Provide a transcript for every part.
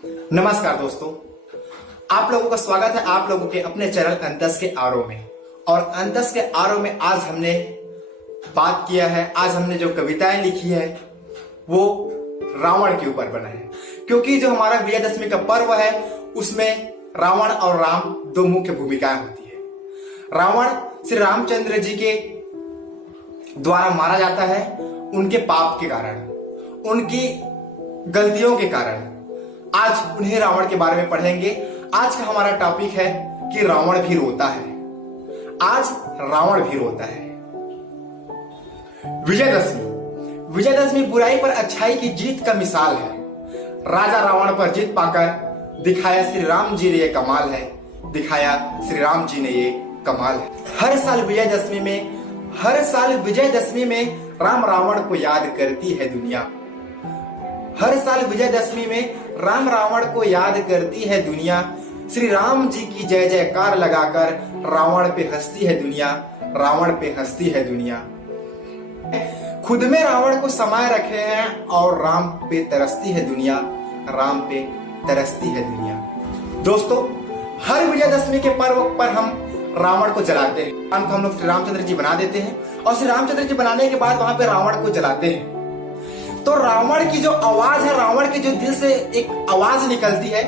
नमस्कार दोस्तों, आप लोगों का स्वागत है आप लोगों के अपने चैनल अंतस के आरो में। और अंतस के आरो में आज हमने बात किया है, आज हमने जो कविताएं लिखी है वो रावण के ऊपर बना है। क्योंकि जो हमारा विजयदशमी का पर्व है उसमें रावण और राम दो मुख्य भूमिकाएं होती है। रावण श्री रामचंद्र जी के द्वारा मारा जाता है उनके पाप के कारण, उनकी गलतियों के कारण। आज उन्हें रावण के बारे में पढ़ेंगे। आज का हमारा टॉपिक है कि रावण भी रोता है। आज रावण भी रोता है। विजयदशमी, विजयदशमी बुराई पर अच्छाई की जीत का मिसाल है। राजा रावण पर जीत पाकर दिखाया श्री राम जी ने ये कमाल है, दिखाया श्री राम जी ने ये कमाल है। हर साल विजयदशमी में राम रावण को याद करती है दुनिया। हर साल विजयदशमी में राम रावण को याद करती है दुनिया। श्री राम जी की जय जयकार लगाकर रावण पे हंसती है दुनिया, रावण पे हंसती है दुनिया। खुद में रावण को समाये रखे हैं और राम पे तरसती है दुनिया, राम पे तरसती है दुनिया। दोस्तों, हर विजयदशमी के पर्व पर हम रावण को जलाते हैं। राम को हम लोग श्री रामचंद्र जी बना देते हैं और श्री रामचंद्र जी बनाने के बाद वहां पे रावण को जलाते हैं। तो रावण की जो आवाज है, रावण के जो दिल से एक आवाज निकलती है,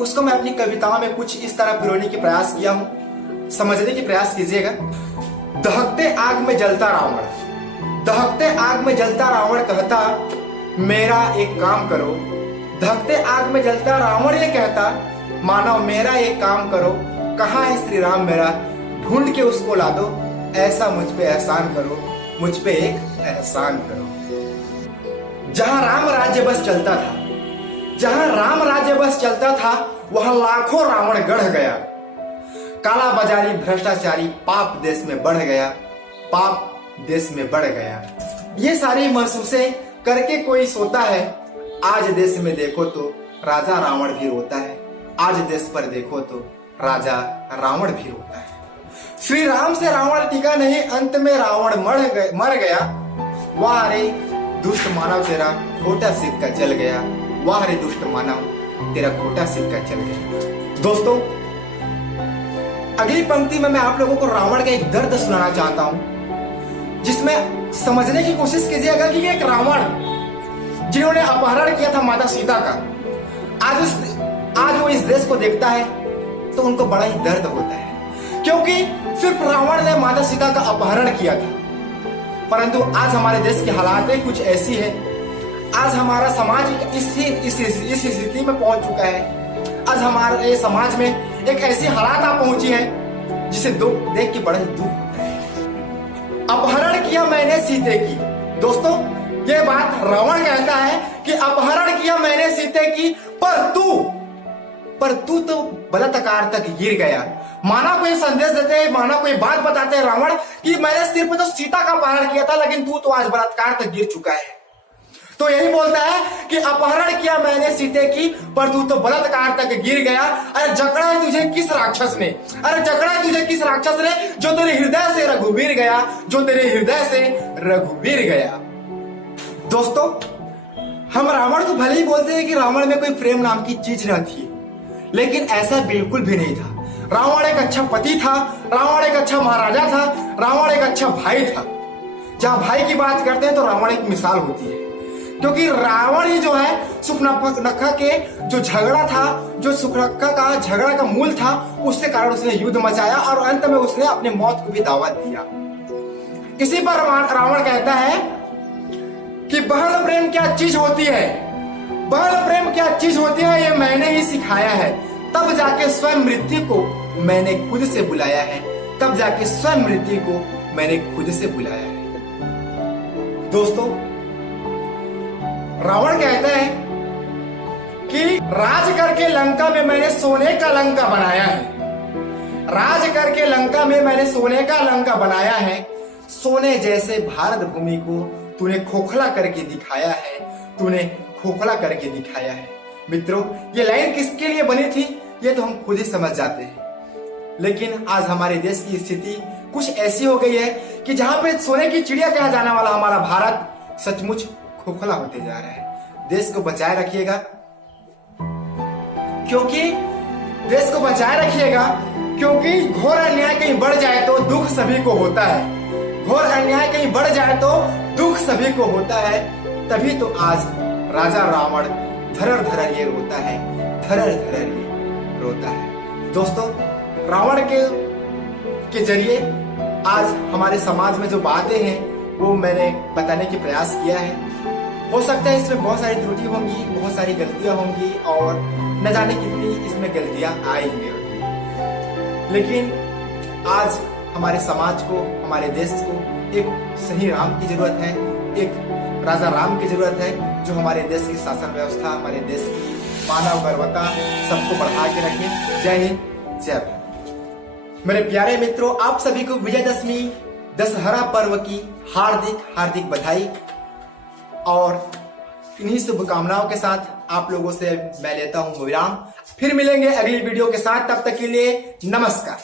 उसको मैं अपनी कविताओं में कुछ इस तरह पिरोने की प्रयास किया हूं। समझने की प्रयास कीजिएगा। दहकते आग में जलता रावण, दहकते आग में जलता रावण कहता मेरा एक काम करो। दहकते आग में जलता रावण ये कहता मानव मेरा एक काम करो। कहाँ है श्री राम मेरा, ढूंढ के उसको ला दो। ऐसा मुझ पे एहसान करो, मुझ पे एक एहसान करो। जहां राम राज्य बस चलता था, जहां राम राज्य बस चलता था, वहां लाखों रावण गढ़ गया। काला बाजारी भ्रष्टाचारी पाप देश में बढ़ गया, पाप देश में बढ़ गया। ये सारी महसूसें करके कोई सोता है। आज देश में देखो तो राजा रावण भी रोता है। आज देश पर देखो तो राजा रावण भी रोता है। श्री राम से रावण टिका नहीं, अंत में रावण मर गया। वाह रे दुष्ट मानव तेरा खोटा सिक्का चल गया, वाह रे दुष्ट मानव तेरा खोटा सिक्का चल गया। दोस्तों, अगली पंक्ति में मैं आप लोगों को रावण का एक दर्द सुनाना चाहता हूं, जिसमें समझने की कोशिश कीजिएगा कि एक रावण जिन्होंने अपहरण किया था माता सीता का, आज वो इस देश को देखता है तो उनको बड़ा ही दर्द होता है। क्योंकि सिर्फ रावण ने माता सीता का अपहरण किया था, परंतु आज हमारे देश की हालातें कुछ ऐसी है। आज हमारा समाज इस स्थिति में पहुंच चुका है। आज हमारे समाज में एक ऐसी हालात आ पहुंची है जिसे देख के बड़ा ही दुख होता है। अपहरण किया मैंने सीते की। दोस्तों, ये बात रावण कहता है कि अपहरण किया मैंने सीते की, पर तू तो बलात्कार तक गिर गया। माना कोई संदेश देते हैं, माना कोई बात बताते हैं रावण कि मैंने सिर्फ तो सीता का अपहरण किया था, लेकिन तू तो आज बलात्कार तक गिर चुका है। तो यही बोलता है कि अपहरण किया मैंने सीते की, पर तू तो बलात्कार तक गिर गया। अरे जकड़ा है तुझे किस राक्षस ने, अरे जकड़ा है तुझे किस राक्षस ने, जो तेरे हृदय से रघुवीर गया, जो तेरे हृदय से रघुवीर गया। दोस्तों, हम रावण को भले ही बोलते हैं कि रावण में कोई प्रेम नाम की चीज न थी, लेकिन ऐसा बिल्कुल भी नहीं था। रावण एक अच्छा पति था, रावण एक अच्छा महाराजा था, रावण एक अच्छा भाई था। जहां भाई की बात करते हैं तो रावण एक मिसाल होती है। क्योंकि रावण ही जो है सुर्पनखा के जो झगड़ा था, जो सुर्पनखा का झगड़ा का मूल था, उसके कारण उसने युद्ध मचाया और अंत में उसने अपनी मौत को भी दावत दिया। इसी पर रावण कहता है कि बहन प्रेम क्या चीज होती है, बहन प्रेम क्या चीज होती है, ये मैंने ही सिखाया है। तब जाके स्वयं मृत्यु को मैंने खुद से बुलाया है, तब जाके स्वयं मृत्यु को मैंने खुद से बुलाया है। दोस्तों, रावण कहता है कि राज करके लंका में मैंने सोने का लंका बनाया है। राज करके लंका में मैंने सोने का लंका बनाया है। सोने जैसे भारत भूमि को तूने खोखला करके दिखाया है, तूने खोखला करके दिखाया है। मित्रों, ये लाइन किसके लिए बनी थी ये तो हम खुद ही समझ जाते हैं। लेकिन आज हमारे देश की स्थिति कुछ ऐसी हो गई है कि जहां पे सोने की चिड़िया कहा जाने वाला हमारा भारत सचमुच खोखला होते जा रहा है। देश को बचाए रखिएगा। क्योंकि देश को बचाए रखिएगा, क्योंकि घोर अन्याय कहीं बढ़ जाए तो दुख सभी को होता है। घोर अन्याय कहीं बढ़ जाए तो दुख सभी को होता है। तभी तो आज राजा रावण धरर धरर ये रोता है, धरर धरर ये रोता है। दोस्तों, रावण के जरिए आज हमारे समाज में जो बातें हैं वो मैंने बताने की प्रयास किया है। हो सकता है इसमें बहुत सारी त्रुटि होंगी, बहुत सारी गलतियां होंगी और न जाने कितनी इसमें गलतियां आएंगी, लेकिन आज हमारे समाज को, हमारे देश को एक सही राम की जरूरत है, एक राजा राम की जरूरत है, जो हमारे देश की शासन व्यवस्था, हमारे देश की मानव गर्वता सबको बढ़ा के रखे। जय हिंद, जय भारत। मेरे प्यारे मित्रों, आप सभी को विजयदशमी दशहरा पर्व की हार्दिक हार्दिक बधाई और इन्हीं शुभकामनाओं के साथ आप लोगों से मैं लेता हूं विराम। फिर मिलेंगे अगली वीडियो के साथ, तब तक के लिए नमस्कार।